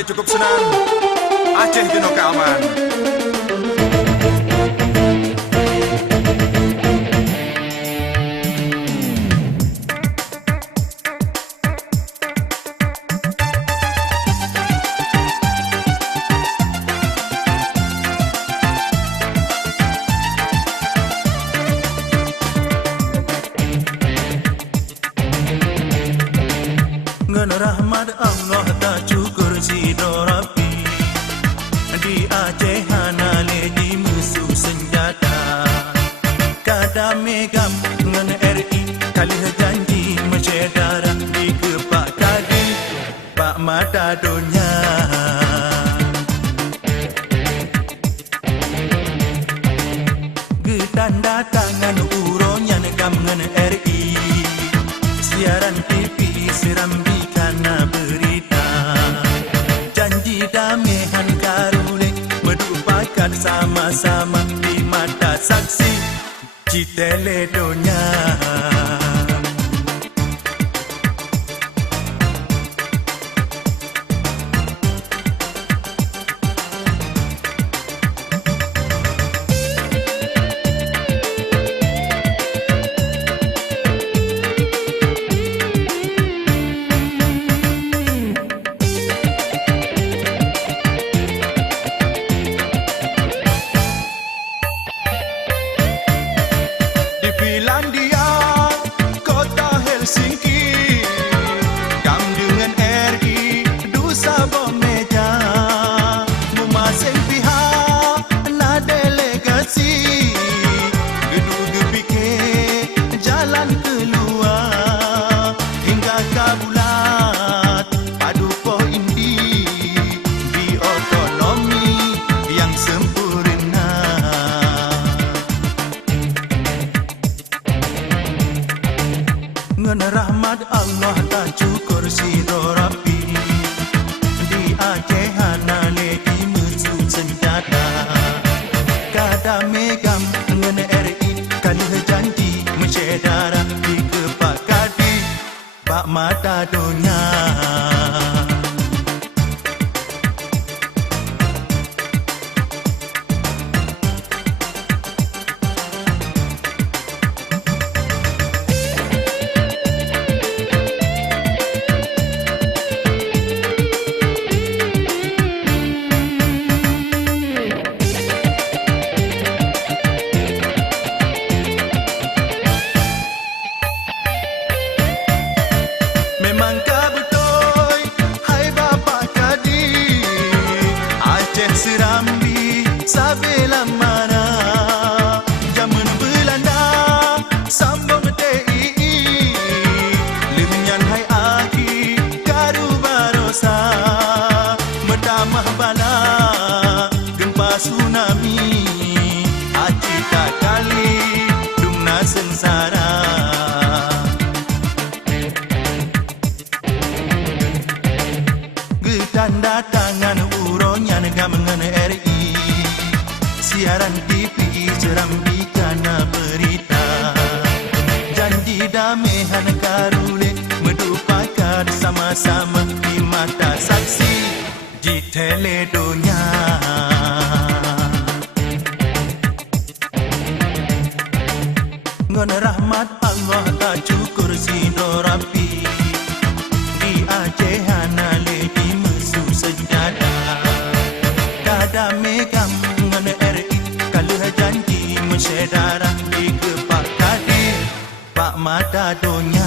boleh cukup senang. Aceh Binoka aman. Ngan rahmat Allah tak cukur si dorapi di Aceh hana ledi musuh senjata kada megam ngan RI kalih janji mencedara di kepak kadi pak mata dunia getanda tangan uronya negam ngan RI siaran TV serambi karena berita janji damaian karule berdupakan sama-sama di mata saksi Citele donya Finlandia, kota Helsinki, kam dengan RI, dusa bomeja, memasang pihak, na delegasi, gedu-gebike, jalan keluar, hingga kabulat, padu poin di otonomi yang sempurna. Ngan rahmat Allah tak cukur si dorapi di Aceh hana ledi musuh senjata kada megam ngan RI kalih janji mencedara di kepak kadi bak mata dunia. Memang kabutoi, hai bapa kadi, Aceh serambi, sabela mana, zaman Belanda, sambung TII, lemnyan hai aki, karu barosa, metamah bala, gempa tsunami, acita kali, dumna sengsara. Tanda tangan uronya negam ngan RI siaran TV serambi karena berita janji damaian karule medupakan sama-sama di mata saksi di teledonya. Ngan rahmat Allah tak cukur si dorapi di Aceh hana ledi senjata kada megam ngan RI kalih janji mencedara di kepak kadi pak mata dunia.